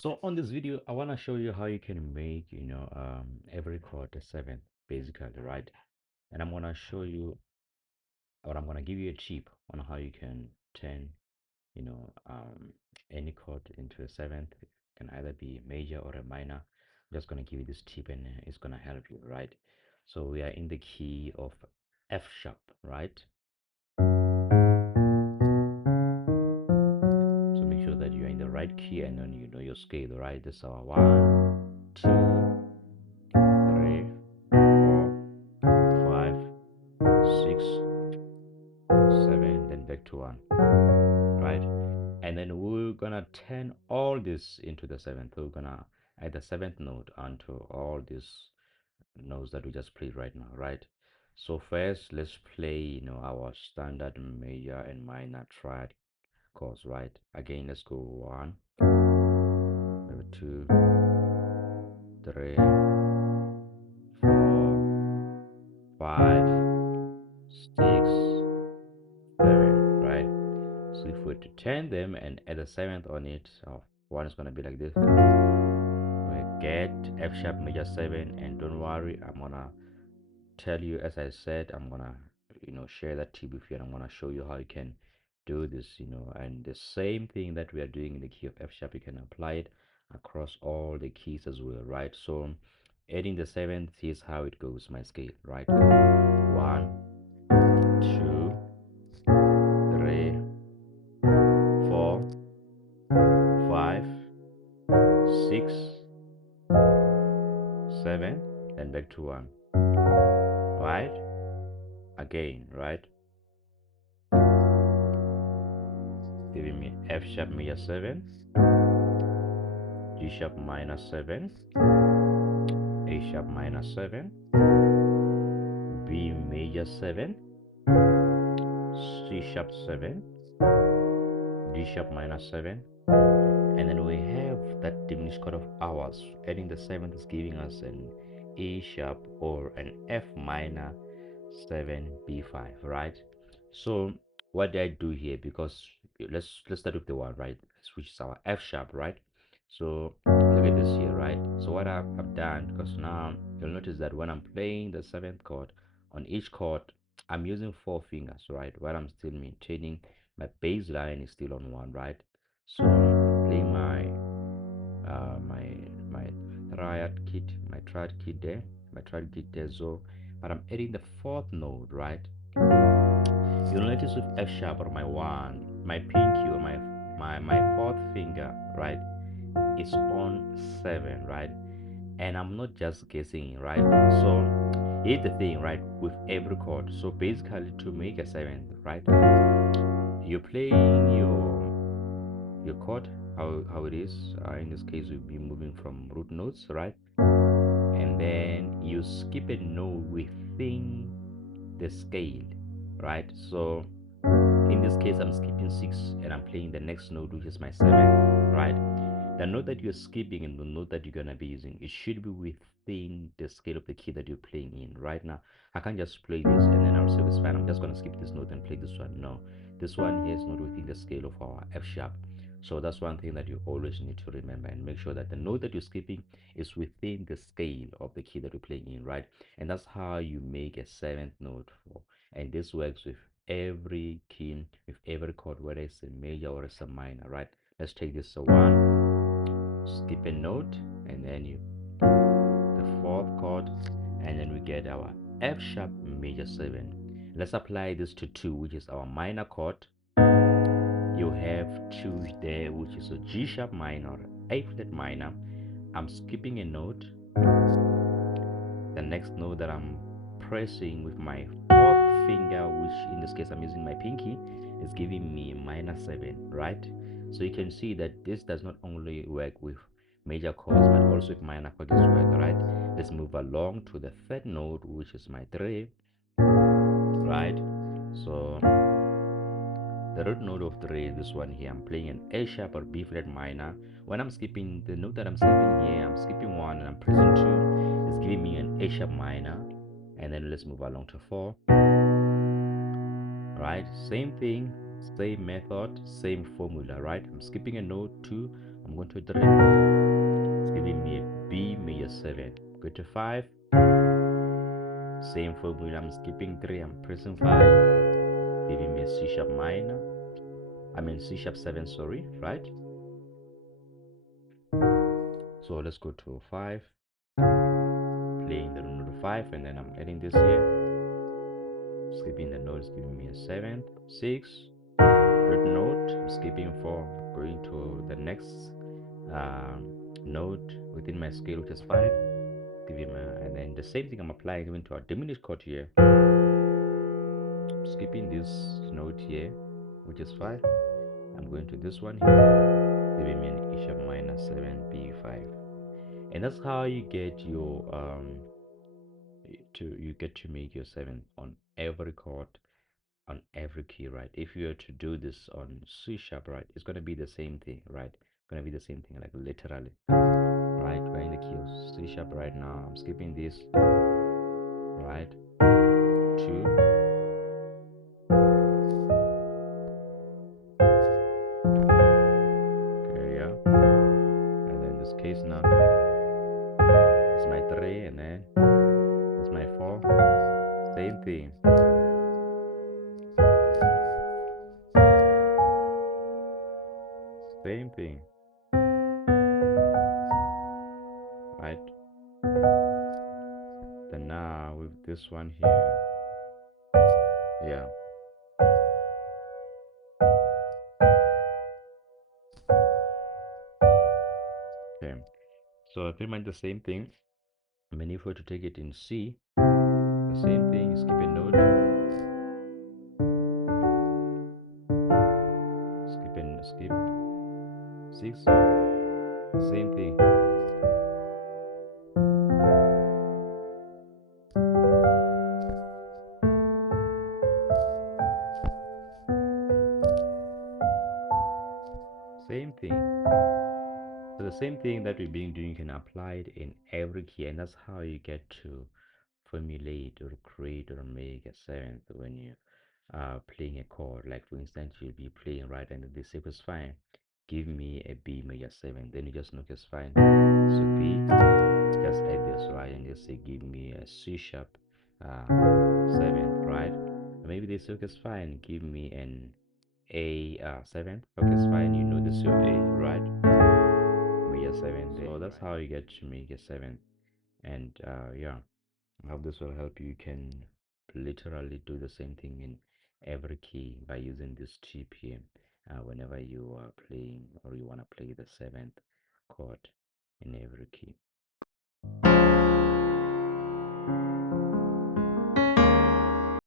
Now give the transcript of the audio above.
So on this video, I want to show you how you can make, every chord a seventh, basically, right? And I'm gonna show you, or I'm gonna give you a tip on how you can turn, you know, um, any chord into a seventh. It can either be major or a minor. I'm just gonna give you this tip, and it's gonna help you, right? So we are in the key of F sharp, right? So make sure that you're in the right key and then you know your scale, right? This is our 1, 2, 3, 4, 5, 6, 7, then back to 1, right? And then we're gonna turn all this into the seventh. So we're gonna add the seventh note onto all these notes that we just played right now, right? So first, let's play, our standard major and minor triad chords, right? Again, let's go 1, 2, 3, 4, 5, 6, 7, right? So if we were to turn them and add a seventh on it, one is gonna be like this. We get F sharp major 7, and don't worry, I'm gonna tell you, as I said, I'm gonna share that tip with you, and I'm gonna show you how you can do this, and the same thing that we are doing in the key of F sharp, you can apply it across all the keys as well, right? So adding the seventh, here's how it goes, my scale, right? 1, 2, 3, 4, 5, 6, 7, then back to 1, right? Again, right? Giving me F sharp major 7, G sharp minor 7, A sharp minor 7, B major 7, C sharp 7, D sharp minor 7, and then we have that diminished chord of ours. Adding the seventh is giving us an A sharp or an F minor 7 B5, right? So what did I do here? Because let's start with the one, right, which is our F sharp, right? So look at this here, right? So what I've done, because now you'll notice that when I'm playing the seventh chord, on each chord I'm using 4 fingers, right, while I'm still maintaining my bass line is still on 1, right? So I'm playing my triad kit there, so but I'm adding the fourth note, right? You'll notice with F sharp or my one, my pinky or my fourth finger, right, is on 7, right? And I'm not just guessing, right? So here's the thing, right, with every chord. So basically, to make a seventh, right, you're playing your chord, how it is. In this case, we'll be moving from root notes, right? And then you skip a note within the scale, right? So in this case, I'm skipping 6 and I'm playing the next note, which is my 7, right? The note that you're skipping and the note that you're gonna be using, it should be within the scale of the key that you're playing in. Right now, I can't just play this and then I'll say it's fine, I'm just gonna skip this note and play this one. No, this one here is not within the scale of our F sharp. So that's one thing that you always need to remember, and make sure that the note that you're skipping is within the scale of the key that you're playing in, right? And that's how you make a seventh note for. And this works with every key, with every chord, whether it's a major or it's a minor, right? Let's take this a 1, skip a note, and then the fourth chord, and then we get our F sharp major 7. Let's apply this to 2, which is our minor chord. You have 2 there, which is a G sharp minor, A flat minor. I'm skipping a note. The next note that I'm pressing with my fourth finger, which in this case I'm using my pinky, is giving me minor 7, right? So you can see that this does not only work with major chords but also with minor chords as well, right? Let's move along to the third note, which is my 3, right? So the root note of 3, this one here, I'm playing an A sharp or B flat minor. When I'm skipping the note that I'm skipping here, I'm skipping 1 and I'm pressing 2. It's giving me an A sharp minor. And then let's move along to 4. Right, same thing, same method, same formula, right? I'm skipping a note 2, I'm going to 3. It's giving me a B major 7. Go to 5. Same formula. I'm skipping 3. I'm pressing 5. Giving me a C sharp minor. I mean C sharp 7, sorry, right? So let's go to 5. Playing the note 5, and then I'm adding this here. Skipping the note is giving me a 7th, 6. Third note, I'm skipping 4. Going to the next note within my scale, which is 5. Giving and then the same thing I'm applying even to our diminished chord here. Skipping this note here, which is 5. I'm going to this one here, giving me an E sharp minor 7 B5, and that's how you get your you get to make your 7 on every chord, on every key, right? If you were to do this on C sharp, right, it's gonna be the same thing, right? It's gonna be the same thing, like literally, right? We're in the key of C sharp right now. I'm skipping this, right? 2. Okay, yeah. And then this case now, it's my 3, and then it's my 4. Same thing. Same thing, right? Then now with this one here, yeah. Okay, so pretty much the same thing. I mean, if we were to take it in C, the same thing. Skip a note, skip 6. Same thing. Same thing. So the same thing that we've been doing, you can apply it in every key, and that's how you get to formulate or create or make a 7th when you are playing a chord. Like for instance, you'll be playing right, and this equals fine. Give me a B major 7, then you just know it's fine. So B, just add this right, and just say give me a C sharp 7th, right? Maybe this is fine. Give me an A 7th. Okay, it's fine. You know this is your A, right? Major 7. So that's how you get to make a 7th. And yeah, I hope this will help you. You can literally do the same thing in every key by using this tip here whenever you are playing or you want to play the 7th chord in every key.